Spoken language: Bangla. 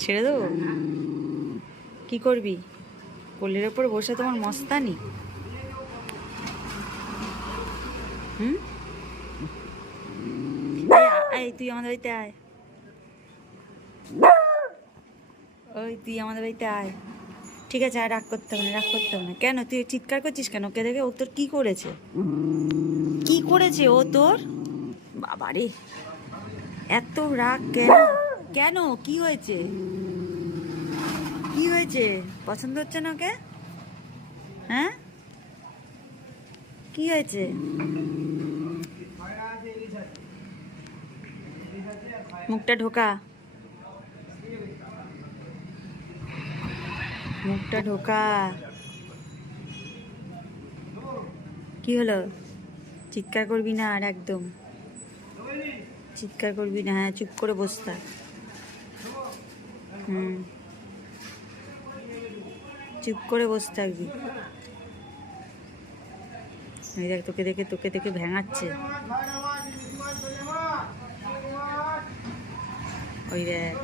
ছেড়ে দেবো? কি করবি? কোলের ওপর বসে তোমার মস্তানি? হুম, এই তুই আমাদের বাড়িতে আয়। ওই তুই আমাদের বাড়িতে আয়। ঠিক আছে, আর রাগ করতে হবে না, রাগ করতে হবে না। কেন তুই চিৎকার করছিস কেন? ওকে দেখে? ও তোর কি করেছে? কি করেছে ও তোর? বাবারে, এত রাগ কেন? কেন, কি হয়েছে? কি হয়েছে? পছন্দ হচ্ছে না ওকে? হ্যাঁ, কি হয়েছে? মুখটা ঢোকা, মুখটা ঢোকা। কি হলো? চিৎকার করবি না আর একদম। চিৎকার করবি না, হ্যাঁ, চুপ করে বস থাক। হুম, চুপ করে বসে থাকবি। এই দেখ, তোকে দেখে ভেঙাচ্ছে। ওই দেখ।